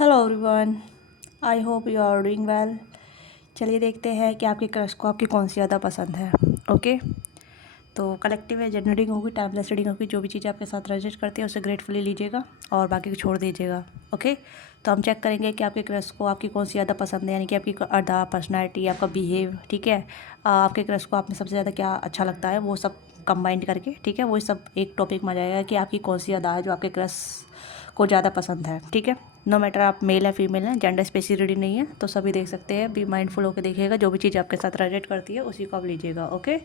Hello everyone, I hope you are doing well. चलिए देखते हैं कि आपके क्रश को आपकी कौन सी ज़्यादा पसंद है। ओके, तो कलेक्टिव है, जनरेटिंग होगी, टाइमलेस रीडिंग होगी। जो भी चीज़ आपके साथ रजिस्ट करती है उसे ग्रेटफुली लीजिएगा और बाकी को छोड़ दीजिएगा। ओके, तो हम चेक करेंगे कि आपके क्रश को आपकी कौन सी ज़्यादा पसंद है, यानी कि आपकी अदा, पर्सनैलिटी, आपका बिहेव। ठीक है, आपके क्रश को आप में सबसे ज़्यादा क्या अच्छा लगता है वो सब कंबाइंड करके, ठीक है, वो सब एक टॉपिक में आ जाएगा कि आपकी कौन सी अदा है जो आपके क्रश को ज़्यादा पसंद है। ठीक है, नो मैटर आप मेल है फीमेल है, जेंडर स्पेसिफिसिटी नहीं है, तो सभी देख सकते हैं। बी माइंडफुल होकर देखिएगा, जो भी चीज़ आपके साथ रिलेट करती है उसी को आप लीजिएगा। ओके,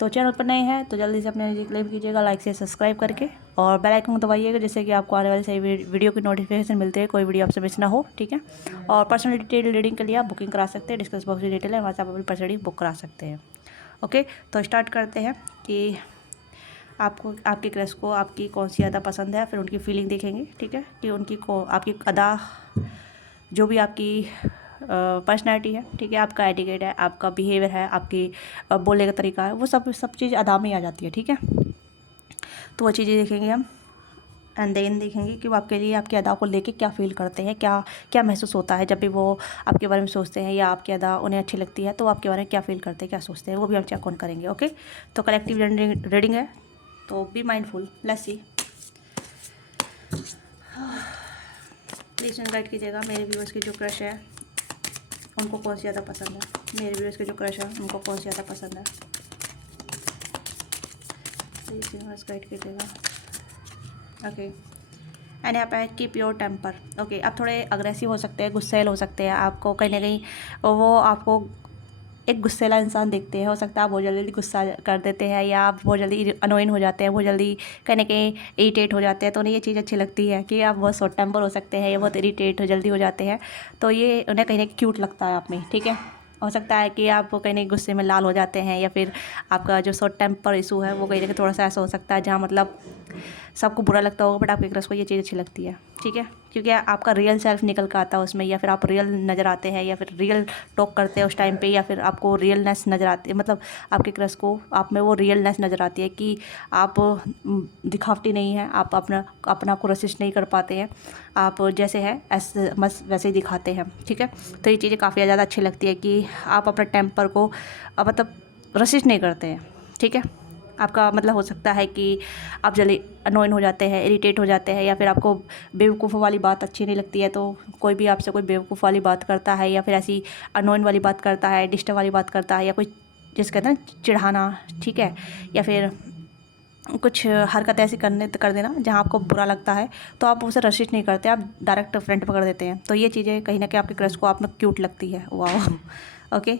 तो चैनल पर नए हैं तो जल्दी से अपने क्लेम कीजिएगा लाइक से सब्सक्राइब करके, और बेल आइकन दबाइएगा जिससे कि आपको आने वाले सही वीडियो की नोटिफिकेशन मिलते हैं, कोई वीडियो आपसे मिस ना हो। ठीक है, और पर्सनल डिटेल रीडिंग के लिए आप बुकिंग करा सकते हैं, डिस्क्रिप्शन बॉक्स में डिटेल है, वहाँ से आप अपनी पर्सनली बुक करा सकते हैं। ओके, तो स्टार्ट करते हैं कि आपको आपके क्रश को आपकी कौन सी अदा पसंद है, फिर उनकी फीलिंग देखेंगे। ठीक है, कि उनकी को आपकी अदा, जो भी आपकी पर्सनैलिटी है, ठीक है, आपका एटिकेट है, आपका बिहेवियर है, आपकी बोलने का तरीका है, वो सब चीज़ अदा में आ जाती है। ठीक है, तो वो चीज़ें देखेंगे हम, एंड देन देखेंगे कि वो आपके लिए आपकी अदा को लेके क्या फील करते हैं, क्या क्या महसूस होता है जब भी वो आपके बारे में सोचते हैं, या आपकी अदा उन्हें अच्छी लगती है तो वो आपके बारे में क्या फील करते हैं, क्या सोचते हैं, वो भी हम चेक ऑन करेंगे। ओके, तो कलेक्टिव रीडिंग है, तो be mindful, let's see. Please guide कीजिएगा मेरे व्यूअर्स की जो क्रश है उनको कौन सी ज़्यादा पसंद है, मेरे व्यूअर्स के जो क्रश है उनको कौन सी ज़्यादा पसंद है। प्लीज़ गाइड कीजिएगा। ओके, एंड यहाँ पे है कीप योर टेम्पर। ओके, आप थोड़े अग्रेसिव हो सकते हैं, गुस्सैल हो सकते हैं, आपको कहीं ना कहीं वो आपको एक गुस्सेला इंसान देखते हैं, हो सकता है आप बहुत जल्दी गुस्सा कर देते हैं, या आप बहुत जल्दी अनोइन हो जाते हैं, बहुत जल्दी कहीं ना कहीं इरिटेट हो जाते हैं, तो उन्हें ये चीज़ अच्छी लगती है कि आप बहुत शॉर्ट टेम्पर हो सकते हैं या बहुत इरिटेट जल्दी हो जाते हैं, तो ये उन्हें कहीं ना कहीं क्यूट लगता है आप में। ठीक है, हो सकता है कि आप कहीं ना गुस्से में लाल हो जाते हैं, या फिर आपका जो शॉर्ट टेम्पर इशू है वो कहीं ना कहीं थोड़ा सा ऐसा हो सकता है जहाँ मतलब सबको बुरा लगता होगा, बट आपके क्रश को ये चीज़ अच्छी लगती है। ठीक है, क्योंकि आपका रियल सेल्फ निकल कर आता है उसमें, या फिर आप रियल नज़र आते हैं, या फिर रियल टॉक करते हैं उस टाइम पे, या फिर आपको रियलनेस नज़र आती है, मतलब आपके क्रश को आप में वो रियलनेस नज़र आती है कि आप दिखावटी नहीं है, आप अपना को रसिस्ट नहीं कर पाते हैं, आप जैसे है ऐसे बस वैसे ही दिखाते हैं। ठीक है, तो ये चीज़ें काफ़ी ज़्यादा अच्छी लगती है कि आप अपने टेम्पर को मतलब रसिस्ट नहीं करते हैं। ठीक है, आपका मतलब हो सकता है कि आप जल्दी अनोइन हो जाते हैं, इरिटेट हो जाते हैं, या फिर आपको बेवकूफ़ वाली बात अच्छी नहीं लगती है, तो कोई भी आपसे कोई बेवकूफ़ वाली बात करता है, या फिर ऐसी अनोइन वाली बात करता है, डिस्टर्ब वाली बात करता है, या कोई जिस कहते हैं चिढ़ाना, ठीक है, या फिर कुछ हरकत ऐसी कर देना जहाँ आपको बुरा लगता है, तो आप उसे रशिश नहीं करते, आप डायरेक्ट फ्रंट पकड़ देते हैं। तो ये चीज़ें कहीं ना कहीं आपके क्रश को आप में क्यूट लगती है। वाह, ओके,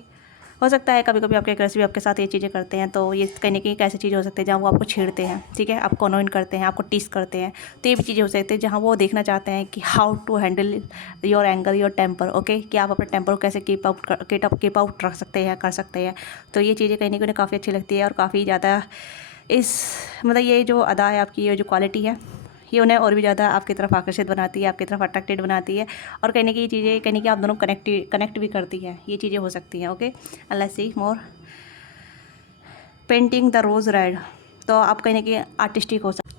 हो सकता है कभी कभी आपके क्रश भी आपके साथ ये चीज़ें करते हैं, तो ये कहीं ना कहीं एक ऐसी चीज़ हो सकती है जहाँ वो आपको छेड़ते हैं, ठीक है, आपको अनोइन करते हैं, आपको टीस करते हैं, तो ये भी चीज़ें हो सकती है जहाँ वो देखना चाहते हैं कि how to handle your anger, your temper. Okay, कि आप अपने टेम्पर को कैसे कीप आउट रख सकते हैं, कर सकते हैं। तो ये चीज़ें कहीं ना कहीं काफ़ी अच्छी लगती है, और काफ़ी ज़्यादा इस मतलब ये जो अदा है आपकी, ये जो क्वालिटी है, ये उन्हें और भी ज़्यादा आपकी तरफ आकर्षित बनाती है, आपकी तरफ अट्रैक्टेड बनाती है, और कहीं ना कहीं चीज़ें कहीं ना कहीं आप दोनों कनेक्ट भी करती है, ये चीज़ें हो सकती हैं। Okay, let's see more. Painting the rose red, तो आप कहीं ना कहीं आर्टिस्टिक हो सकते,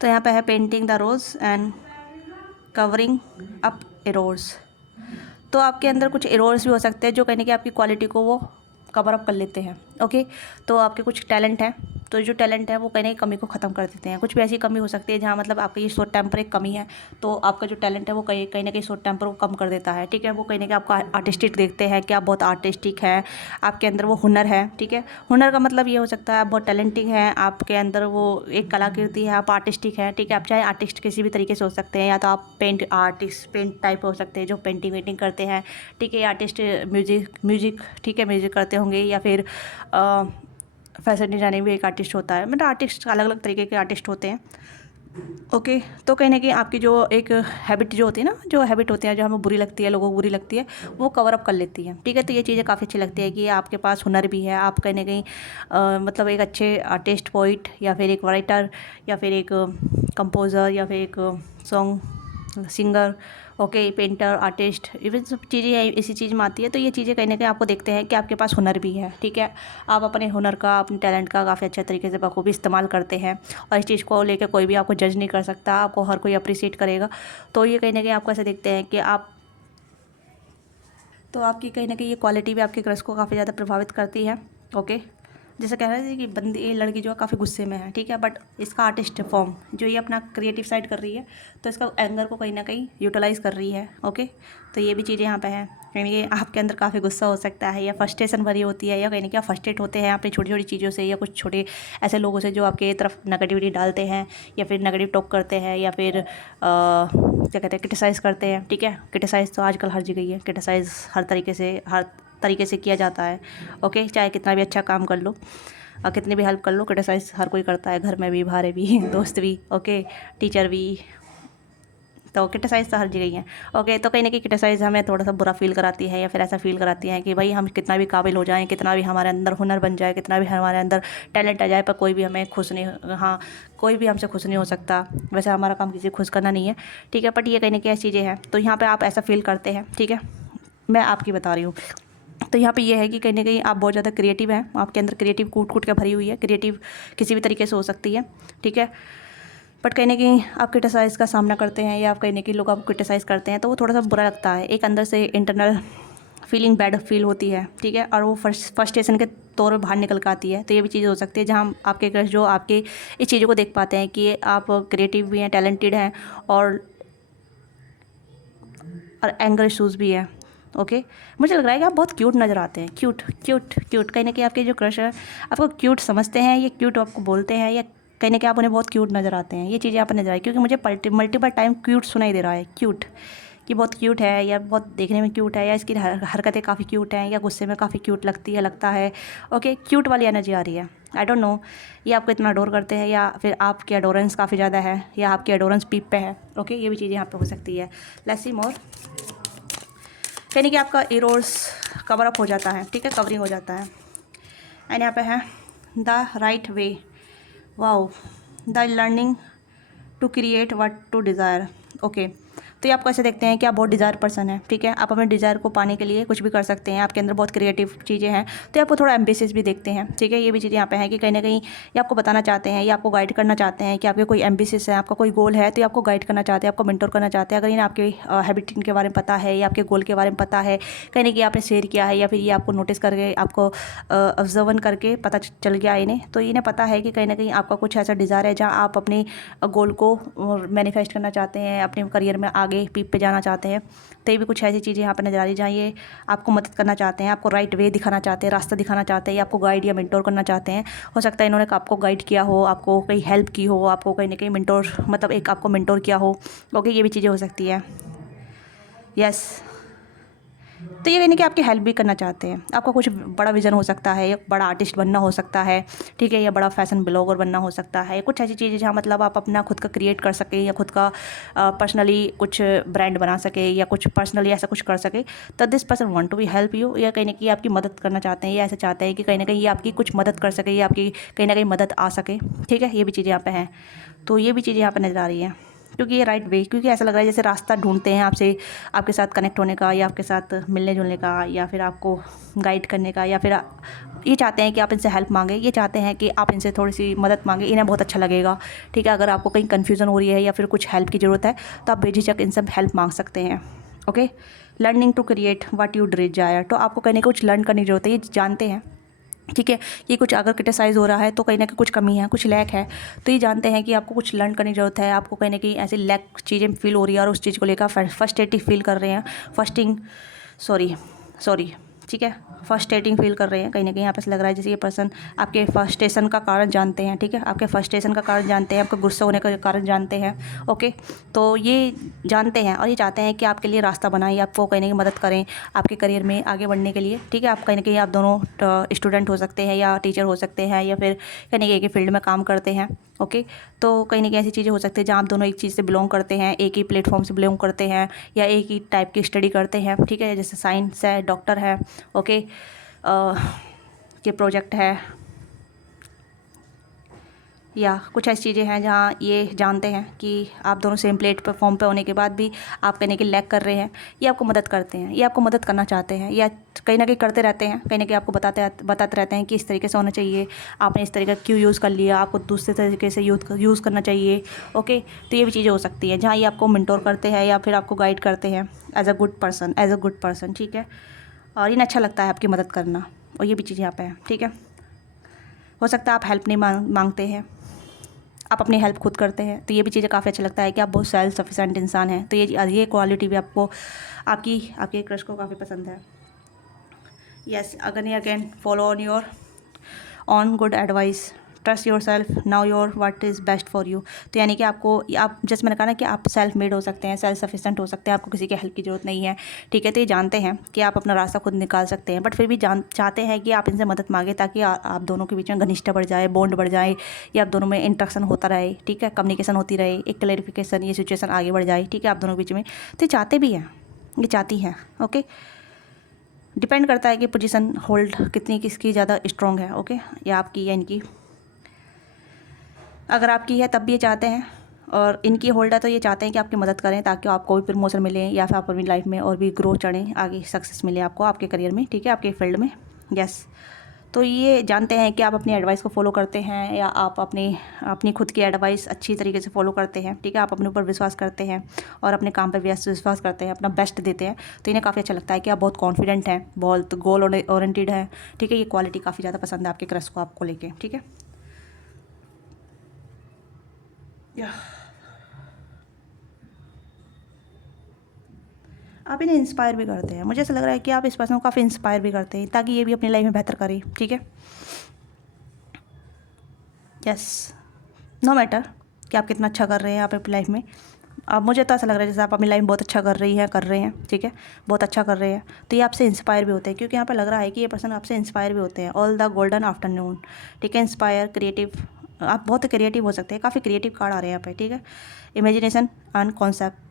तो यहाँ पे है painting the rose and covering up errors, तो आपके अंदर कुछ एरोर्स भी हो सकते हैं जो कहीं ना कहीं आपकी क्वालिटी को वो कवर अप कर लेते हैं। ओके, तो आपके कुछ टैलेंट हैं, तो जो टैलेंट है वो कहीं ना कहीं कमी को ख़त्म कर देते हैं। कुछ भी ऐसी कमी हो सकती है जहाँ मतलब आपका ये शॉर्ट टेम्पर एक कमी है, तो आपका जो टैलेंट है वो कहीं ना कहीं शॉर्ट टेम्पर को कम कर देता है। ठीक है, वो कहीं ना कहीं आपका आर्टिस्टिक देखते हैं कि आप बहुत आर्टिस्टिक हैं, आपके अंदर वो हुनर है। ठीक है, हुनर का मतलब ये हो सकता है आप बहुत टैलेंटिंग हैं, आपके अंदर वो एक कलाकृति है, आप आर्टिस्टिक हैं। ठीक है, आप चाहे आर्टिस्ट किसी भी तरीके से हो सकते हैं, या तो आप पेंट टाइप हो सकते हैं जो पेंटिंग वेंटिंग करते हैं। ठीक है, आर्टिस्ट म्यूजिक ठीक है, म्यूजिक करते होंगे, या फिर फैशन डिजाइनिंग भी एक आर्टिस्ट होता है, मतलब आर्टिस्ट अलग अलग तरीके के आर्टिस्ट होते हैं। ओके, तो कहीं ना कहीं आपकी जो एक हैबिट जो होती है ना, जो हैबिट होती है जो हमें बुरी लगती है, लोगों को बुरी लगती है, वो कवर अप कर लेती है। ठीक है, तो ये चीज़ें काफ़ी अच्छी लगती है कि आपके पास हुनर भी है, आप कहीं ना कहीं मतलब एक अच्छे आर्टिस्ट, पोइट, या फिर एक राइटर, या फिर एक कंपोज़र, या फिर एक song singer, okay, painter, artist, even सब चीज़ें इसी चीज़ में आती है। तो ये चीज़ें कहीं ना कहीं आपको देखते हैं कि आपके पास हुनर भी है, ठीक है। आप अपने हुनर का, अपने टैलेंट का काफ़ी अच्छे तरीके से बखूबी इस्तेमाल करते हैं, और इस चीज़ को लेकर कोई भी आपको जज नहीं कर सकता, आपको हर कोई अप्रिशिएट करेगा। तो ये कहीं ना कहीं आपको ऐसे देखते हैं कि आपकी कहीं ना कहीं ये क्वालिटी भी आपके क्रश को काफ़ी ज़्यादा प्रभावित करती है, ओके। जैसे कह रहे थे कि बंदी, ये लड़की जो है काफ़ी गुस्से में है, ठीक है, बट इसका आर्टिस्ट फॉर्म जो ये अपना क्रिएटिव साइड कर रही है, तो इसका एंगर को कहीं ना कहीं यूटिलाइज़ कर रही है, ओके। तो ये भी चीज़ें यहाँ पे हैं। कहीं ना कहीं आपके अंदर काफ़ी गुस्सा हो सकता है, या फ्रस्ट्रेशन भरी होती है, या कहीं ना कहीं फ्रस्ट्रेट होते हैं अपनी छोटी छोटी चीज़ों से, या कुछ छोटे ऐसे लोगों से जो आपके तरफ नेगेटिविटी डालते हैं, या फिर नेगेटिव टॉक करते हैं, या फिर क्या कहते हैं, क्रिटिसाइज़ करते हैं, ठीक है। क्रिटिसाइज़ तो आजकल हर जगह ही है, क्रिटिसाइज़ हर तरीके से किया जाता है, ओके। चाहे कितना भी अच्छा काम कर लो और कितनी भी हेल्प कर लो, क्रिटिसाइज़ हर कोई करता है, घर में भी, बाहर भी, दोस्त भी, ओके, टीचर भी। तो क्रिटिसाइज़ तो हर जगह ही है, ओके। तो कहीं ना कहीं क्रिटिसाइज़ हमें थोड़ा सा बुरा फील कराती है, या फिर ऐसा फील कराती है कि भाई हम कितना भी काबिल हो जाएं, कितना भी हमारे अंदर हुनर बन जाए, कितना भी हमारे अंदर टैलेंट आ जाए, पर कोई भी हमें खुश नहीं, हाँ, कोई भी हमसे खुश नहीं हो सकता। वैसे हमारा काम किसी को खुश करना नहीं है, ठीक है, बट ये कहीं ना कहीं ऐसी चीज़ें हैं। तो यहाँ पर आप ऐसा फील करते हैं, ठीक है, मैं आपकी बता रही हूँ। तो यहाँ पे ये है कि कहीं ना कहीं आप बहुत ज़्यादा क्रिएटिव हैं, आपके अंदर क्रिएटिव कूट कूट के भरी हुई है, क्रिएटिव किसी भी तरीके से हो सकती है, ठीक है। बट कहीं ना कहीं आप क्रिटिसाइज़ का सामना करते हैं, या आप कहीं ना कहीं लोग आपको क्रिटिसाइज़ करते हैं, तो वो थोड़ा सा बुरा लगता है, एक अंदर से इंटरनल फीलिंग बैड फील होती है, ठीक है, और वो फ्रस्ट्रेशन के तौर पर बाहर निकल कर आती है। तो ये भी चीज़ हो सकती है जहाँ आपके क्रश जो आपके इस चीज़ों को देख पाते हैं कि आप क्रिएटिव भी हैं, टैलेंटेड हैं, और एंगर इशूज़ भी है, ओके। मुझे लग रहा है कि आप बहुत क्यूट नज़र आते हैं, क्यूट क्यूट क्यूट। कहीं ना कहीं आपके जो क्रश है आपको क्यूट समझते हैं, या क्यूट आपको बोलते हैं, या कहीं ना कहीं आप उन्हें बहुत क्यूट नज़र आते हैं। ये चीज़ें आप नज़र आई, क्योंकि मुझे मल्टीपल टाइम क्यूट सुनाई दे रहा है, क्यूट, कि बहुत क्यूट है, या बहुत देखने में क्यूट है, या इसकी हरकतें काफ़ी क्यूट हैं, या गुस्से में काफ़ी क्यूट लगता है, ओके। क्यूट वाली एनर्जी आ रही है। आई डोंट नो ये आपको इतना अडोर करते हैं, या फिर आपकी अडोरेंस काफ़ी ज़्यादा है, या आपकी अडोरेंस पीप पे है, ओके। ये भी चीज़ें यहाँ पे हो सकती है। लेट्स सी मोर। यानी कि आपका इरोर्स कवर अप हो जाता है, ठीक है, कवरिंग हो जाता है। एंड यहाँ पे है the right way, wow, the learning to create what to desire, okay. तो ये आपको ऐसे देखते हैं कि आप बहुत डिज़ायर पर्सन है, ठीक है, आप अपने डिज़ायर को पाने के लिए कुछ भी कर सकते हैं, आपके अंदर बहुत क्रिएटिव चीज़ें हैं। तो ये आपको थोड़ा एम्बिशियस भी देखते हैं, ठीक है। ये भी चीज़ें यहाँ पे हैं कि कहीं ना कहीं ये आपको बताना चाहते हैं, या आपको गाइड करना चाहते हैं कि आपके कोई एम्बिशियस है, आपका कोई गोल है, तो ये आपको गाइड करना चाहते हैं, आपको मेंटोर करना चाहते हैं। अगर इन्हें आपके हैबिट के बारे में पता है, या आपके गोल के बारे में पता है, कहीं ना कहीं आपने शेयर किया है, या फिर ये आपको नोटिस करके, आपको ऑब्जर्वन करके पता चल गया इन्हें, तो इन्हें पता है कि कहीं ना कहीं आपका कुछ ऐसा डिज़ायर है जहाँ आप अपने गोल को मैनिफेस्ट करना चाहते हैं, अपने करियर में आगे पीप पे जाना चाहते हैं। तो ये भी कुछ ऐसी चीज़ें यहाँ पे नजर आ रही जहाँ ये आपको मदद करना चाहते हैं, आपको राइट वे दिखाना चाहते हैं, रास्ता दिखाना चाहते हैं, या आपको गाइड या मेंटोर करना चाहते हैं। हो सकता है इन्होंने आपको गाइड किया हो, आपको कहीं हेल्प की हो, आपको कहीं ना कहीं मेंटोर, मतलब एक आपको मेंटोर किया हो, ओके। ये भी चीज़ें हो सकती है, यस। तो ये कहने कि आपकी हेल्प भी करना चाहते हैं, आपका कुछ बड़ा विज़न हो सकता है, या बड़ा आर्टिस्ट बनना हो सकता है, ठीक है, या बड़ा फैशन ब्लॉगर बनना हो सकता है, कुछ ऐसी चीज़ें जहाँ मतलब आप अपना खुद का क्रिएट कर सकें, या खुद का पर्सनली कुछ ब्रांड बना सके, या कुछ पर्सनली ऐसा कुछ कर सके। तो this person want to be help you, या कहीं ना कहीं आपकी मदद करना चाहते हैं, या ऐसा चाहते हैं कि कहीं ना कहीं ये आपकी कुछ मदद कर सके, या आपकी कहीं ना कहीं मदद आ सके, ठीक है। ये भी चीज़ें यहाँ पे हैं। तो ये भी चीज़ें यहाँ पर नज़र आ रही हैं, क्योंकि ये राइट वे, क्योंकि ऐसा लग रहा है जैसे रास्ता ढूंढते हैं आपसे, आपके साथ कनेक्ट होने का, या आपके साथ मिलने जुलने का, या फिर आपको गाइड करने का, या फिर ये चाहते हैं कि आप इनसे हेल्प मांगे, ये चाहते हैं कि आप इनसे थोड़ी सी मदद मांगे, इन्हें बहुत अच्छा लगेगा, ठीक है। अगर आपको कहीं कन्फ्यूज़न हो रही है, या फिर कुछ हेल्प की ज़रूरत है, तो आप बेझिझक इनसे हेल्प मांग सकते हैं, okay. Learning to create what you desire, तो आपको कहने कुछ लर्न करने की ज़रूरत है, ये जानते हैं, ठीक है। ये कुछ अगर क्रिटिसाइज़ हो रहा है तो कहीं ना कहीं कुछ कमी है, कुछ लैक है, तो ये जानते हैं कि आपको कुछ लर्न करने की ज़रूरत है, आपको कहीं ना कहीं ऐसी लैक चीज़ें फील हो रही है, और उस चीज़ को लेकर फर्स्ट्रेटिव फील कर रहे हैं, सॉरी, ठीक है, फर्स्ट्रेटिंग फील कर रहे हैं। कहीं ना कहीं यहाँ पे लग रहा है जैसे ये पर्सन आपके फर्स्ट्रेशन का कारण जानते हैं, ठीक है, आपके फर्स्ट्रेशन का कारण जानते हैं, आपके गुस्सा होने का कारण जानते हैं, ओके। तो ये जानते हैं, और ये चाहते हैं कि आपके लिए रास्ता बनाएं, आपको कहीं ना कहीं मदद करें आपके करियर में आगे बढ़ने के लिए, ठीक है। आप कहीं ना कहीं आप दोनों स्टूडेंट हो सकते हैं, या टीचर हो सकते हैं, या फिर कहीं ना कहीं एक ही फील्ड में काम करते हैं, ओके। तो कहीं ना कहीं ऐसी चीज़ें हो सकती है जहाँ आप दोनों एक चीज़ से बिलोंग करते हैं, एक ही प्लेटफॉर्म से बिलोंग करते हैं, या एक ही टाइप की स्टडी करते हैं, ठीक है, जैसे साइंस है, डॉक्टर है, ओके, के प्रोजेक्ट है, या कुछ ऐसी चीज़ें हैं जहाँ ये जानते हैं कि आप दोनों सेम प्लेटफॉर्म पे होने के बाद भी आप कहीं ना कहीं लैग कर रहे हैं, ये आपको मदद करते हैं, ये आपको मदद करना चाहते हैं, या कहीं ना कहीं करते रहते हैं, कहीं ना कहीं आपको बताते रहते हैं कि इस तरीके से होना चाहिए, आपने इस तरीके क्यों यूज़ कर लिया, आपको दूसरे तरीके से यूज़ करना चाहिए। ओके, तो ये भी चीज़ें हो सकती है जहाँ ये आपको मेंटोर करते हैं या फिर आपको गाइड करते हैं एज अ गुड पर्सन, ठीक है। और इन्हें अच्छा लगता है आपकी मदद करना, और ये भी चीज़ यहाँ पे है, ठीक है। हो सकता है आप हेल्प नहीं मांगते हैं, आप अपनी हेल्प खुद करते हैं, तो ये भी चीज़ें काफ़ी अच्छा लगता है कि आप बहुत सेल्फ सफिशेंट इंसान हैं। तो ये क्वालिटी भी आपको आपके क्रश को काफ़ी पसंद है। Yes, again follow on your on good advice, trust your self, now your what is best for you. तो यानी कि आप जैसे मैंने कहा ना कि आप सेल्फ मेड हो सकते हैं, सेल्फ सफिशेंट हो सकते हैं, आपको किसी की हेल्प की ज़रूरत नहीं है, ठीक है। तो ये जानते हैं कि आप अपना रास्ता खुद निकाल सकते हैं, बट फिर भी चाहते हैं कि आप इनसे मदद मांगे ताकि आप दोनों के बीच में घनिष्ठता बढ़ जाए, बॉन्ड बढ़ जाए, या आप दोनों में इंट्रैक्शन होता रहे, ठीक है, कम्युनिकेशन होती रहे, एक क्लैरिफिकेशन, ये सिचुएशन आगे बढ़ जाए, ठीक है, आप दोनों के बीच में। तो ये चाहते भी हैं, ये चाहती हैं। ओके, डिपेंड करता है कि पोजीशन होल्ड कितनी किसकी ज़्यादा स्ट्रॉन्ग है। ओके, या आपकी या इनकी। अगर आपकी है तब भी ये चाहते हैं, और इनकी होल्ड है तो ये चाहते हैं कि आपकी मदद करें ताकि आपको भी प्रमोशन मिले, या फिर आप अपनी लाइफ में और भी ग्रो चढ़ें, आगे सक्सेस मिले आपको आपके करियर में, ठीक है, आपके फील्ड में। यस, तो ये जानते हैं कि आप अपनी एडवाइस को फॉलो करते हैं, या आप अपनी खुद की एडवाइस अच्छी तरीके से फॉलो करते हैं, ठीक है, आप अपने ऊपर विश्वास करते हैं और अपने काम पर विश्वास करते हैं, अपना बेस्ट देते हैं। तो इन्हें काफ़ी अच्छा लगता है कि आप बहुत कॉन्फिडेंट हैं, बहुत गोल ओरिएंटेड हैं, ठीक है। ये क्वालिटी काफ़ी ज़्यादा पसंद है आपके क्रश को आपको लेके, ठीक है। आप इन्हें इंस्पायर भी करते हैं, मुझे ऐसा लग रहा है कि आप इस पर्सन को काफ़ी इंस्पायर भी करते हैं ताकि ये भी अपनी लाइफ में बेहतर करे, ठीक है। यस, नो मैटर कि आप कितना अच्छा कर रहे हैं आप अपनी लाइफ में। अब मुझे तो ऐसा लग रहा है जैसे आप अपनी लाइफ में बहुत अच्छा कर रहे हैं, ठीक है, बहुत अच्छा कर रहे हैं। तो ये आपसे इंस्पायर भी होते हैं, क्योंकि यहाँ पे लग रहा है कि ये पर्सन आपसे इंस्पायर भी होते हैं। ऑल द गोल्डन आफ्टरनून, ठीक है, इंस्पायर, क्रिएटिव, आप बहुत क्रिएटिव हो सकते हैं, काफ़ी क्रिएटिव कार्ड आ रहे हैं यहाँ पे, ठीक है। इमेजिनेशन एंड कॉन्सेप्ट,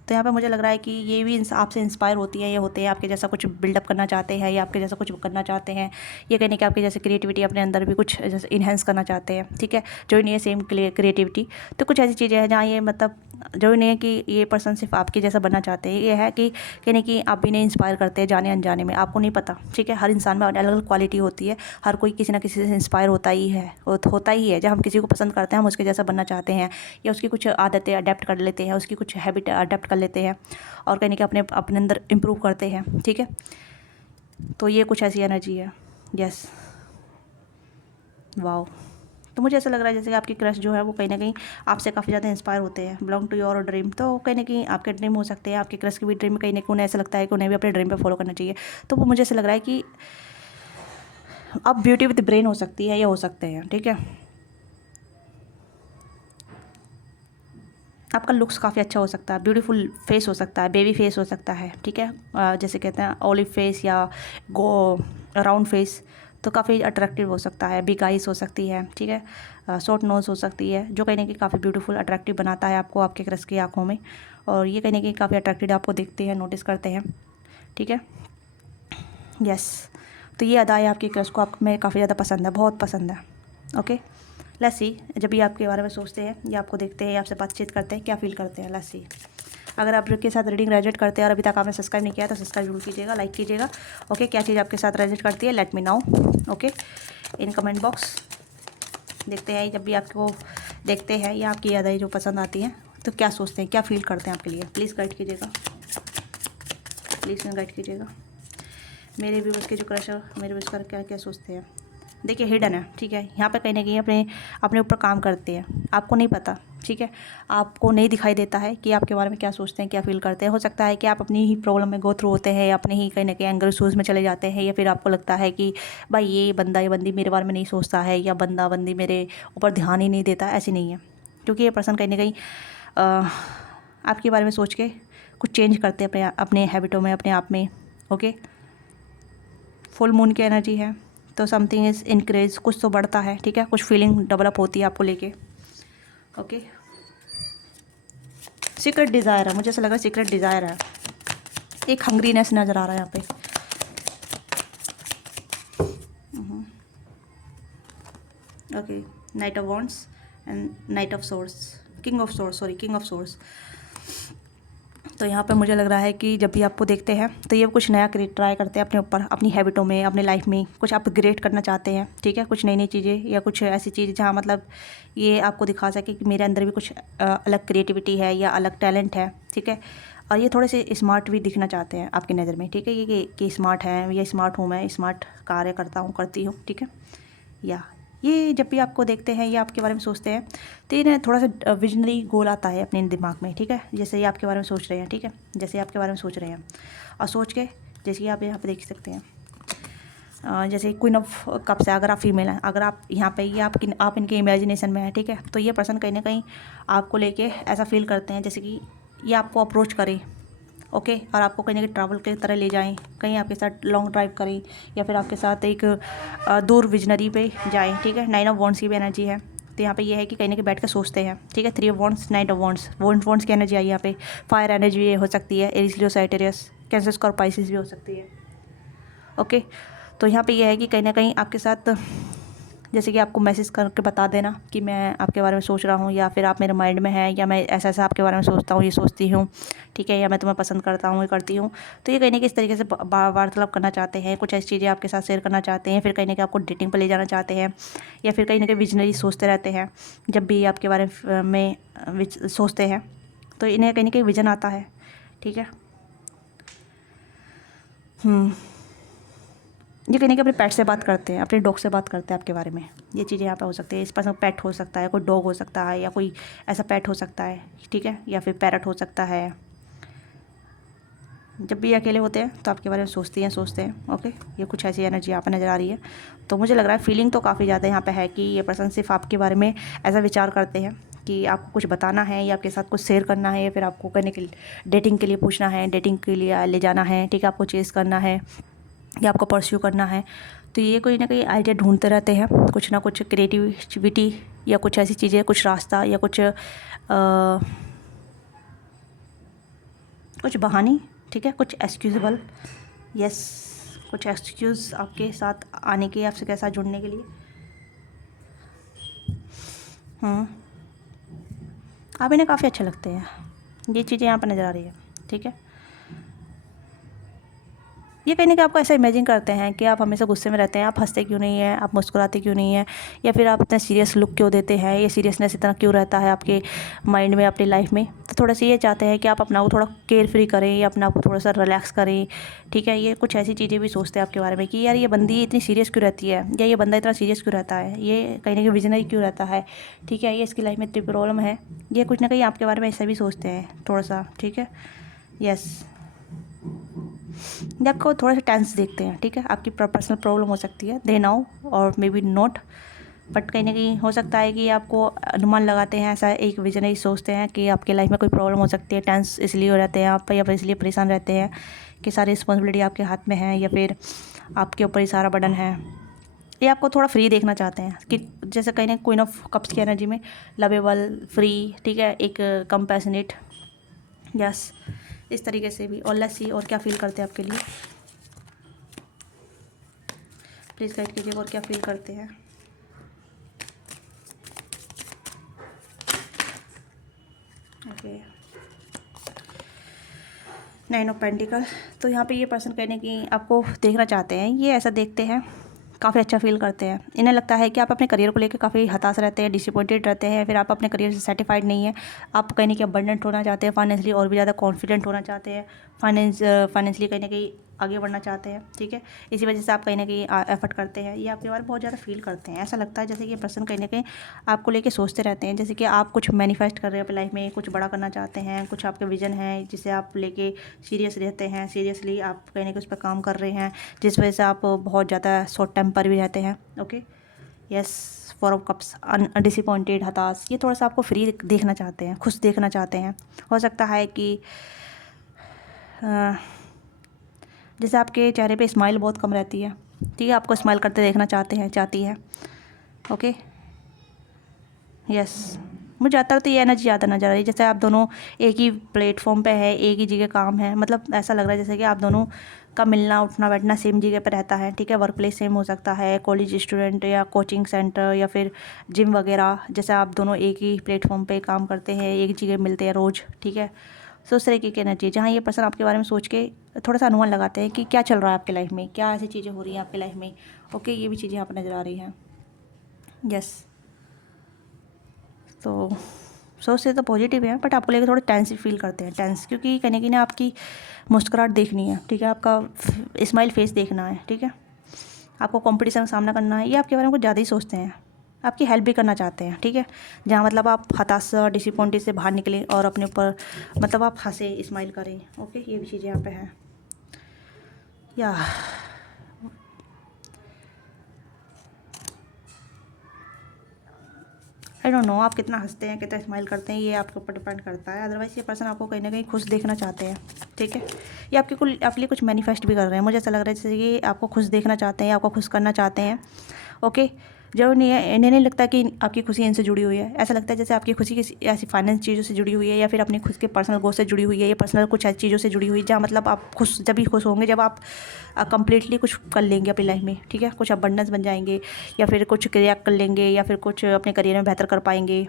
तो यहाँ पे मुझे लग रहा है कि ये भी आपसे इंस्पायर होती है, ये होते हैं आपके जैसा कुछ बिल्डअप करना चाहते हैं, या आपके जैसा कुछ करना चाहते हैं, ये कहने कि आपके जैसे क्रिएटिविटी अपने अंदर भी कुछ जैसे इन्हेंस करना चाहते हैं, ठीक है। जो नहीं है सेम क्रिएटिविटी, तो कुछ ऐसी चीज़ें हैं जहाँ ये मतलब जो नहीं है कि ये पर्सन सिर्फ आपके जैसा बनना चाहते हैं, ये है कि कहने कि आप भी नहीं इंस्पायर करते हैं जाने अनजाने में, आपको नहीं पता, ठीक है। हर इंसान में अलग अलग क्वालिटी होती है, हर कोई किसी ना किसी से इंस्पायर होता ही है। जब हम किसी को पसंद करते हैं हम उसके जैसा बनना चाहते हैं, या उसकी कुछ आदतें अडेप्ट कर लेते हैं, उसकी कुछ हैबिट अडेप्ट कर लेते हैं, और कहने कि अपने अंदर इम्प्रूव करते हैं, ठीक है। तो ये कुछ ऐसी एनर्जी है। Yes, wow. तो मुझे ऐसा लग रहा है जैसे कि आपकी क्रश जो है वो कहीं ना कहीं आपसे काफ़ी ज़्यादा इंस्पायर होते हैं, बिलोंग टू योर ड्रीम। तो कहीं ना कहीं आपके ड्रीम हो सकते हैं, आपके क्रश की भी ड्रीम, कहीं ना कहीं उन्हें ऐसा लगता है कि उन्हें भी अपने ड्रीम पे फॉलो करना चाहिए। तो वो मुझे ऐसा लग रहा है कि आप ब्यूटी विद ब्रेन हो सकती है, ये हो सकते हैं, ठीक है। आपका लुक्स काफ़ी अच्छा हो सकता है, ब्यूटीफुल फेस हो सकता है, बेबी फेस हो सकता है, ठीक है। जैसे कहते हैं ऑलिव फेस या गो राउंड फेस, तो काफ़ी अट्रैक्टिव हो सकता है। बिग आइज़ हो सकती है, ठीक है। शॉर्ट नोज़ हो सकती है, जो कहीं ना कहीं काफ़ी ब्यूटीफुल अट्रैक्टिव बनाता है आपको आपके क्रश की आंखों में, और ये कहीं ना कहीं काफ़ी अट्रैक्टिव आपको देखते हैं, नोटिस करते हैं, ठीक है। यस, तो ये अदाएँ आपकी क्रश को आप में काफ़ी ज़्यादा पसंद है, बहुत पसंद है। ओके, लेट्स सी, जब भी आपके बारे में सोचते हैं या आपको देखते हैं या आपसे बातचीत करते हैं क्या फील करते हैं, लेट्स सी। अगर आप के साथ रीडिंग रेजोनेट करते हैं और अभी तक आपने सब्सक्राइब नहीं किया तो सब्सक्राइब जरूर कीजिएगा, लाइक कीजिएगा। ओके, क्या चीज़ आपके साथ रेजोनेट करती है, let me now, okay, in comment box. देखते हैं जब भी आपको देखते हैं या आपकी यादें जो पसंद आती हैं तो क्या सोचते हैं, क्या फील करते हैं आपके लिए, प्लीज़ गाइड कीजिएगा, प्लीज़ गाइड कीजिएगा। मेरे व्यूअर्स के जो क्रश है, मेरे व्यूअर्स का क्या क्या सोचते हैं। देखिए हिडन है, ठीक है, यहाँ पे कहीं ना कहीं अपने ऊपर काम करते हैं, आपको नहीं पता, ठीक है, आपको नहीं दिखाई देता है कि आपके बारे में क्या सोचते हैं, क्या फील करते हैं। हो सकता है कि आप अपनी ही प्रॉब्लम में गो थ्रू होते हैं, अपने ही कहीं ना कहीं एंगर इशूज़ में चले जाते हैं, या फिर आपको लगता है कि भाई ये बंदा ये बंदी मेरे बारे में नहीं सोचता है, या बंदा बंदी मेरे ऊपर ध्यान ही नहीं देता। ऐसी नहीं है, क्योंकि ये पर्सन कहीं ना कहीं आपके बारे में सोच के कुछ चेंज करते हैं अपने हैबिटों में, अपने आप में। ओके, फुल मून की एनर्जी है, तो समथिंग इज़ इनक्रीज, कुछ तो बढ़ता है, ठीक है, कुछ फीलिंग डेवलप होती है आपको लेके। ओके, सीक्रेट डिज़ायर है, मुझे ऐसा लग रहा है सीक्रेट डिज़ायर है, एक हंग्रीनेस नज़र आ रहा है यहाँ पे। Okay, night of wands and night of source, king of source, sorry king of source. तो यहाँ पे मुझे लग रहा है कि जब भी आपको देखते हैं तो ये कुछ नया ट्राई करते हैं अपने ऊपर, अपनी हैबिटों में, अपने लाइफ में कुछ अपग्रेड करना चाहते हैं, ठीक है, कुछ नई नई चीज़ें या कुछ ऐसी चीज़ जहाँ मतलब ये आपको दिखा सके कि मेरे अंदर भी कुछ अलग क्रिएटिविटी है या अलग टैलेंट है, ठीक है। और ये थोड़े से स्मार्ट भी दिखना चाहते हैं आपकी नज़र में, ठीक है, ये कि स्मार्ट है या स्मार्ट हूँ, मैं स्मार्ट कार्य करता हूँ, करती हूँ, ठीक है। या ये जब भी आपको देखते हैं या आपके बारे में सोचते हैं तो इन्हें थोड़ा सा विजनरी गोल आता है अपने दिमाग में, ठीक है, जैसे ये आपके बारे में सोच रहे हैं, ठीक है, जैसे आपके बारे में सोच रहे हैं और सोच के जैसे कि आप यहाँ पे देख सकते हैं जैसे क्वीन ऑफ कप्स है, अगर आप फीमेल हैं, अगर आप यहाँ पे ये आप इनके इमेजिनेशन में हैं, ठीक है, तो ये पर्सन कहीं ना कहीं आपको लेके ऐसा फील करते हैं जैसे कि ये आपको अप्रोच करे, ओके, और आपको कहीं ना कहीं ट्रैवल की तरह ले जाएं, कहीं आपके साथ लॉन्ग ड्राइव करें या फिर आपके साथ एक दूर विजनरी पे जाएं, ठीक है। 9 ऑफ वॉन्ड्स की भी एनर्जी है, तो यहाँ पे ये है कि कहीं ना कहीं बैठ कर सोचते हैं, ठीक है। 3 ऑफ वॉन्ड्स, 9 ऑफ वॉन्ड्स की एनर्जी आई यहाँ पे। फायर एनर्जी भी हो सकती है, एरीज, लियो, सैजिटेरियस, कैंसर, स्कॉर्पियो, पाइसेस भी हो सकती है, ओके। तो यहाँ पे ये है कि कहीं ना कहीं आपके साथ जैसे कि आपको मैसेज करके बता देना कि मैं आपके बारे में सोच रहा हूँ, या फिर आप मेरे माइंड में हैं, या मैं ऐसा ऐसा आपके बारे में सोचता हूँ, ये सोचती हूँ, ठीक है, या मैं तुम्हें पसंद करता हूँ, ये करती हूँ। तो ये कहीं ना किस तरीके से वार्तालाप करना चाहते हैं, कुछ ऐसी चीज़ें आपके साथ शेयर करना चाहते हैं, फिर कहीं ना कहीं आपको डेटिंग पर ले जाना चाहते हैं, या फिर कहीं ना कहीं विजनरी सोचते रहते हैं। जब भी आपके बारे में सोचते हैं तो इन्हें कहीं ना कहीं विजन आता है, ठीक है। ये कहीं ना कहीं अपने पेट से बात करते हैं, अपने डॉग से बात करते हैं आपके बारे में। ये चीज़ें यहाँ पे हो सकती है, इस पर्सन पेट हो सकता है, कोई डॉग हो सकता है, या कोई ऐसा पेट हो सकता है, ठीक है, या फिर पैरट हो सकता है। जब भी अकेले होते हैं तो आपके बारे में सोचते हैं, ओके। ये कुछ ऐसी एनर्जी यहाँ पर नज़र आ रही है। तो मुझे लग रहा है फीलिंग तो काफ़ी ज़्यादा यहाँ पे है कि ये पर्सन सिर्फ आपके बारे में ऐसा विचार करते हैं कि आपको कुछ बताना है या आपके साथ कुछ शेयर करना है, या फिर आपको करने के लिए डेटिंग के लिए पूछना है, डेटिंग के लिए ले जाना है, ठीक है, आपको चेस करना है या आपको परस्यू करना है। तो ये कोई ना कोई आइडिया ढूंढते रहते हैं, कुछ ना कुछ क्रिएटिविटी या कुछ ऐसी चीज़ें, कुछ रास्ता या कुछ बहानी, ठीक है, कुछ एक्सक्यूजेबल, यस, कुछ एक्सक्यूज़ आपके साथ आने के, आपसे कैसा जुड़ने के लिए। आप इन्हें काफ़ी अच्छे लगते हैं, ये चीज़ें यहाँ पर नज़र आ रही है, ठीक है। ये कहीं ना कहीं आपको ऐसा इमेजिन करते हैं कि आप हमेशा गुस्से में रहते हैं, आप हंसते क्यों नहीं हैं, आप मुस्कुराते क्यों नहीं हैं, या फिर आप इतना सीरियस लुक क्यों देते हैं, ये सीरियसनेस इतना क्यों रहता है आपके माइंड में, अपनी लाइफ में। तो थोड़ा सा ये चाहते हैं कि आप अपना को थोड़ा केयर फ्री करें या अपना को थोड़ा सा रिलैक्स करें, ठीक है। ये कुछ ऐसी चीज़ें भी सोचते हैं आपके बारे में कि यार ये बंदी इतनी सीरियस क्यों रहती है, या ये बंदा इतना सीरियस क्यों रहता है, ये कहीं ना कहीं विजनरी क्यों रहता है, ठीक है, ये इसकी लाइफ में इतनी प्रॉब्लम है। ये कुछ ना कहीं आपके बारे में ऐसा भी सोचते हैं थोड़ा सा, ठीक है, यस। ये आपको थोड़ा सा टेंस देखते हैं, ठीक है, आपकी पर्सनल प्रॉब्लम हो सकती है, दे नाउ और मे बी नॉट, बट कहीं ना कहीं हो सकता है कि आपको अनुमान लगाते हैं, ऐसा एक विजनरी सोचते हैं कि आपके लाइफ में कोई प्रॉब्लम हो सकती है, टेंस इसलिए हो रहते हैं आप, या फिर इसलिए परेशान रहते हैं कि सारी रिस्पॉन्सिबिलिटी आपके हाथ में है, या फिर आपके ऊपर ही सारा बर्डन है। ये आपको थोड़ा फ्री देखना चाहते हैं कि जैसे कहीं ना क्वीन ऑफ कप्स की एनर्जी में लवेबल, फ्री, ठीक है, एक कंपैशनेट, यस, इस तरीके से भी। और लेट्स सी और क्या फील करते हैं आपके लिए, प्लीज़ गाइड कीजिए और क्या फील करते हैं। Okay, 9 of pentacle. तो यहाँ पे ये पर्सन कहने की आपको देखना चाहते हैं, ये ऐसा देखते हैं, काफ़ी अच्छा फील करते हैं। इन्हें लगता है कि आप अपने करियर को लेकर काफ़ी हताश रहते हैं, डिसअपॉइंटेड रहते हैं, फिर आप अपने करियर से सेटिस्फाइड नहीं है, आप कहीं ना कहीं अबंडेंट होना चाहते हैं, फाइनेंशियली और भी ज़्यादा कॉन्फिडेंट होना चाहते हैं, फाइनेंशियली कहीं ना कहीं आगे बढ़ना चाहते हैं, ठीक है। इसी वजह से आप कहीं ना कहीं एफर्ट करते हैं, ये आपके बारे में बहुत ज़्यादा फील करते हैं। ऐसा लगता है जैसे कि ये पर्सन कहीं ना कहीं आपको लेके सोचते रहते हैं, जैसे कि आप कुछ मैनिफेस्ट कर रहे हैं अपनी लाइफ में, कुछ बड़ा करना चाहते हैं, कुछ आपके विजन है जिसे आप लेके सीरियस रहते हैं, सीरियसली आप कहीं ना कहीं उस पर काम कर रहे हैं, जिस वजह से आप बहुत ज़्यादा शॉर्ट टेम्पर भी रहते हैं, okay, yes. 4 of cups, disappointed, हताश, ये थोड़ा सा आपको फ्री देखना चाहते हैं, खुश देखना चाहते हैं। हो सकता है कि जैसे आपके चेहरे पे स्माइल बहुत कम रहती है, ठीक है, आपको स्माइल करते देखना चाहती है, ओके, यस। मुझे ज़्यादातर तो ये एनर्जी ज़्यादा नजर आ रही है, जैसे आप दोनों एक ही प्लेटफॉर्म पे है, एक ही जगह काम है, मतलब ऐसा लग रहा है जैसे कि आप दोनों का मिलना उठना बैठना सेम जगह पे रहता है, ठीक है। वर्क प्लेस सेम हो सकता है, कॉलेज स्टूडेंट या कोचिंग सेंटर या फिर जिम वगैरह, जैसे आप दोनों एक ही प्लेटफॉर्म पे काम करते हैं, एक जगह मिलते हैं रोज़, ठीक है। सो उस तरीके की एनर्जी, जहाँ ये पर्सन आपके बारे में सोच के थोड़ा सा अनुमान लगाते हैं कि क्या चल रहा है आपकी लाइफ में, क्या ऐसी चीज़ें हो रही हैं आपकी लाइफ में। ओके, ये भी चीज़ें यहाँ पर नज़र आ रही हैं। यस, तो सोच से तो पॉजिटिव है, बट आपको लेकर थोड़ा टेंस फील करते हैं, टेंस, क्योंकि कहीं ना कहीं आपकी मुस्कुराहट देखनी है, ठीक है, आपका स्माइल फेस देखना है, ठीक है। आपको कंपटीशन का सामना करना है, ये आपके बारे में कुछ ज़्यादा ही सोचते हैं, आपकी हेल्प भी करना चाहते हैं, ठीक है। जहाँ मतलब आप हताशा डिसअपॉइंटेड से बाहर निकलें और अपने ऊपर मतलब आप हंसे स्माइल करें। ओके, ये भी चीज़ें यहाँ पे हैं। या आई डोंट नो आप कितना हंसते हैं, कितना स्माइल करते हैं, ये आपके ऊपर डिपेंड करता है। अदरवाइज़ ये पर्सन आपको कहीं ना कहीं खुश देखना चाहते हैं, ठीक है। ये आपके लिए कुछ मैनिफेस्ट भी कर रहे हैं, मुझे ऐसा लग रहा है जैसे कि आपको खुश देखना चाहते हैं, आपको खुश करना चाहते हैं। ओके, जब नहीं है, इन्हें नहीं लगता कि आपकी खुशी इनसे जुड़ी हुई है, ऐसा लगता है जैसे आपकी खुशी किसी ऐसी फाइनेंस चीज़ों से जुड़ी हुई है, या फिर अपनी खुद के पर्सनल गोल से जुड़ी हुई है, या पर्सनल कुछ ऐसी चीज़ों से जुड़ी हुई है, जहाँ मतलब आप खुश जब भी खुश होंगे जब आप कंप्लीटली कुछ कर लेंगे अपनी लाइफ में, ठीक है, कुछ अबंडेंस बन जाएंगे, या फिर कुछ क्रिया कर लेंगे, या फिर कुछ अपने करियर में बेहतर कर पाएंगे,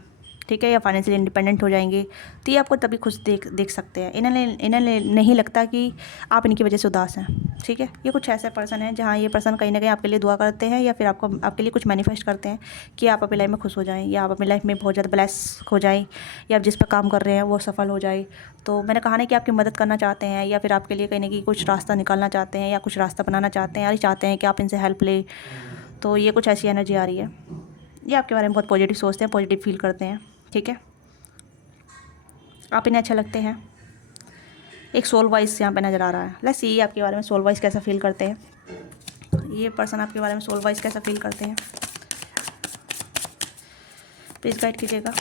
ठीक है, या फाइनेंशियली इंडिपेंडेंट हो जाएंगे, तो ये आपको तभी खुश देख सकते हैं। इन्हें नहीं लगता कि आप इनकी वजह से उदास हैं, ठीक है। ये कुछ ऐसे पर्सन है जहाँ ये पर्सन कहीं ना कहीं आपके लिए दुआ करते हैं, या फिर आपके लिए कुछ मैनिफेस्ट करते हैं कि आप अपनी लाइफ में खुश हो जाएं, या आप अपनी लाइफ में बहुत ज़्यादा ब्लेस हो जाएं, या आप जिस पर काम कर रहे हैं वो सफल हो जाए। तो मैंने कहा ना कि आपकी मदद करना चाहते हैं, या फिर आपके लिए कहीं ना कहीं कुछ रास्ता निकालना चाहते हैं, या कुछ रास्ता बनाना चाहते हैं, या चाहते हैं कि आप इनसे हेल्प लें। तो ये कुछ ऐसी एनर्जी आ रही है, ये आपके बारे में बहुत पॉजिटिव सोचते हैं, पॉजिटिव फील करते हैं, ठीक है। आप इन्हें अच्छे लगते हैं। एक सोल वाइज यहाँ पे नज़र आ रहा है। लेट्स सी आपके बारे में सोल वाइज कैसा फील करते हैं, ये पर्सन आपके बारे में सोल वाइज कैसा फील करते हैं, प्लीज़ गाइड कीजिएगा।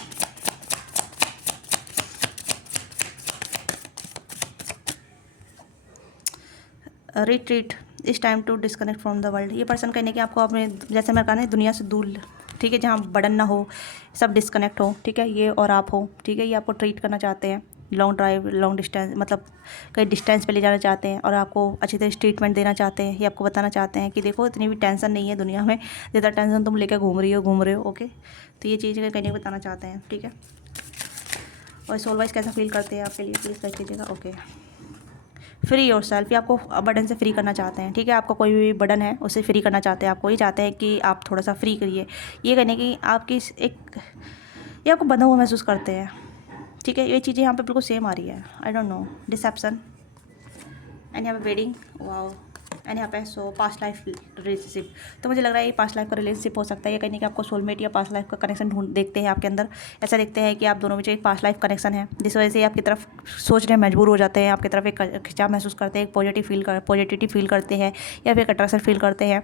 रिट्रीट, इस time to disconnect from the world. ये पर्सन कहने कि आपको अपने, जैसे मैं कहा ना, दुनिया से दूर, ठीक है, जहाँ बर्डन ना हो, सब डिस्कनेक्ट हो, ठीक है, ये और आप हो, ठीक है। ये आपको ट्रीट करना चाहते हैं, लॉन्ग ड्राइव, लॉन्ग डिस्टेंस, मतलब कहीं डिस्टेंस पे ले जाना चाहते हैं, और आपको अच्छी तरह ट्रीटमेंट देना चाहते हैं। ये आपको बताना चाहते हैं कि देखो इतनी भी टेंशन नहीं है दुनिया में, ज़्यादा टेंशन तुम लेकर घूम रही हो। ओके, तो ये चीज़ें कहीं बताना चाहते हैं, ठीक है। और सोल वाइज कैसा फील करते हैं आपके लिए, प्लीज़ कर कीजिएगा। ओके, फ्री योर सेल्फ, ये आपको बर्डन से फ्री करना चाहते हैं, ठीक है। आपका कोई भी बर्डन है उसे फ्री करना चाहते हैं, आपको ये चाहते हैं कि आप थोड़ा सा फ्री करिए। ये कहने की आपकी ये आपको बंधा हुआ महसूस करते हैं, ठीक है। ये चीज़ें यहाँ पे बिल्कुल सेम आ रही है। I don't know, deception, and यहाँ पे वेडिंग, वाओ, एंड यहाँ पे सो पास्ट लाइफ रिलेशनशिप। तो मुझे लग रहा है ये पास्ट लाइफ का रिलेशनशिप हो सकता है। ये कहने कि आपको सोलमेट या पास्ट लाइफ का कनेक्शन देखते हैं आपके अंदर, ऐसा देखते हैं कि आप दोनों में एक पास्ट लाइफ कनेक्शन है, जिस वजह से आपकी तरफ सोचने मजबूर हो जाते हैं, आपकी तरफ एक खिंचाव महसूस करते हैं, एक पॉजिटिविटी फील करते हैं, या फिर एक अट्रैक्शन फील करते हैं।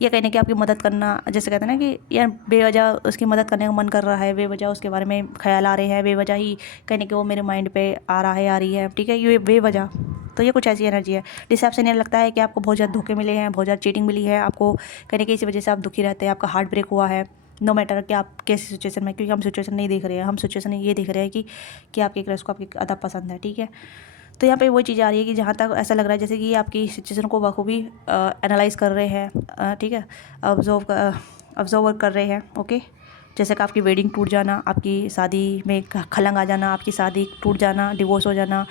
ये कहने की आपकी मदद करना, जैसे कहते हैं ना कि यार बेवजह उसकी मदद करने का मन कर रहा है, बेवजह उसके बारे में ख्याल आ रहे हैं, बेवजह ही कहने कि वो मेरे माइंड पे आ रहा है, आ रही है, ठीक है, ये बेवजह। तो ये कुछ ऐसी एनर्जी है। डिसेप्शन, ये लगता है कि आपको बहुत ज़्यादा धोखे मिले हैं, बहुत ज़्यादा चीटिंग मिली है आपको, कहने की इसी वजह से आप दुखी रहते हैं, आपका हार्ट ब्रेक हुआ है। नो मैटर कि आप कैसी सिचुएशन में, क्योंकि हम सिचुएशन नहीं देख रहे हैं, हम सिचुएशन ये देख रहे हैं कि आपके क्रश को आपकी अदा पसंद है, ठीक है। तो यहाँ पे वही चीज़ आ रही है कि जहाँ तक ऐसा लग रहा है जैसे कि आपकी सिचुएशन को बखूबी एनालाइज कर रहे हैं, ठीक है, ऑब्जर्व कर रहे हैं। ओके, जैसे कि आपकी वेडिंग टूट जाना, आपकी शादी में खलंग आ जाना, आपकी शादी टूट जाना, डिवोर्स हो जाना,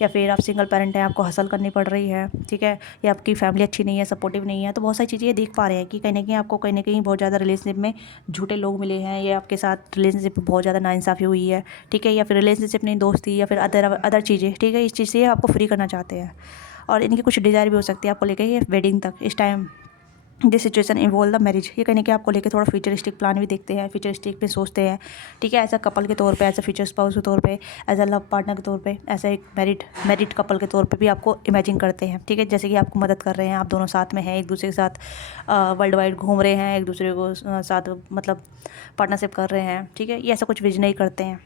या फिर आप सिंगल पेरेंट हैं, आपको हसल करनी पड़ रही है, ठीक है, या आपकी फैमिली अच्छी नहीं है, सपोर्टिव नहीं है। तो बहुत सारी चीज़ें ये देख पा रहे हैं कि कहीं ना कहीं आपको कहीं ना कहीं बहुत ज़्यादा रिलेशनशिप में झूठे लोग मिले हैं, या आपके साथ रिलेशनशिप में बहुत ज़्यादा नाइंसाफ़ी हुई है, ठीक है, या फिर रिलेशनशिप नहीं दोस्ती, या फिर अदर चीज़ें, ठीक है। इस चीज़ से आपको फ्री करना चाहते हैं, और इनकी कुछ डिज़ायर भी हो सकती है आपको लेकर ये वेडिंग तक, इस time this situation involve the marriage. ये कहने के आपको लेके थोड़ा फ्यूचरिस्टिक प्लान भी देखते हैं, फ्यूचरिस्टिक पे सोचते हैं, ठीक है, एज अ कपल के तौर पे, एज अ फ्यूचर स्पाउस के तौर पे, एज अ लव पार्टनर के तौर पे, ऐसा एक मैरिड कपल के तौर पे भी आपको इमेजिन करते हैं, ठीक है। जैसे कि आपको मदद कर रहे हैं, आप दोनों साथ में हैं, एक दूसरे के साथ वर्ल्ड वाइड घूम रहे हैं, एक दूसरे को साथ मतलब पार्टनरशिप कर रहे हैं, ठीक है। ये ऐसा कुछ विजन ही करते हैं,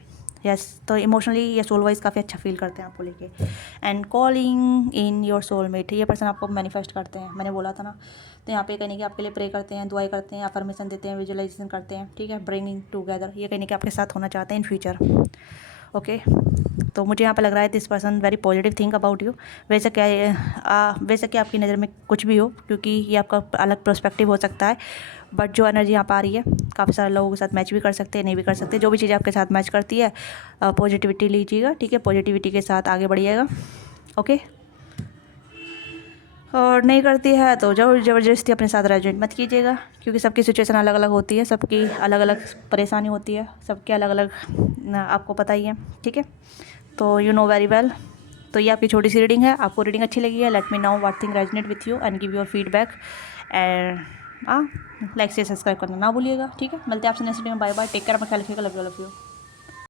यस, तो इमोशनली या सोल वाइज काफ़ी अच्छा फील करते हैं आपको लेके। And calling in your soulmate, ये पर्सन आपको मैनिफेस्ट करते हैं, मैंने बोला था ना। तो यहाँ पे कहने कि आपके लिए प्रे करते हैं, दुआएं करते हैं, अफर्मेशन देते हैं, विजुअलाइजेशन करते हैं, ठीक है। ब्रिंगिंग टुगेदर, ये कहने कि आपके साथ होना चाहते हैं इन फ्यूचर। ओके, तो मुझे यहाँ पे लग रहा है this person very positive think about you. वैसे क्या वैसे कि आपकी नज़र में कुछ भी हो, क्योंकि ये आपका अलग पर्सपेक्टिव हो सकता है, बट जो एनर्जी यहाँ पर आ रही है काफ़ी सारे लोगों के साथ मैच भी कर सकते हैं, नहीं भी कर सकते। जो भी चीज़ आपके साथ मैच करती है पॉजिटिविटी लीजिएगा, ठीक है। पॉजिटिविटी के साथ आगे बढ़िएगा, ओके। और नहीं करती है तो ज़बरदस्ती अपने साथ रेजोनेट मत कीजिएगा, क्योंकि सबकी सिचुएशन अलग अलग होती है, सबकी अलग अलग परेशानी होती है, सबके अलग अलग आपको पता ही है, ठीक है। तो यू नो वेरी वेल। तो ये आपकी छोटी सी रीडिंग है। आपको रीडिंग अच्छी लगी है, let me know what thing resonate with you and give your feedback. And like से सब्सक्राइब करना ना भूलिएगा, ठीक है। मिलते हैं आपसे नेक्स्ट वीडियो में। बाय बाय, टेक केयर, अपना ख्याल रखिएगा, लव यू।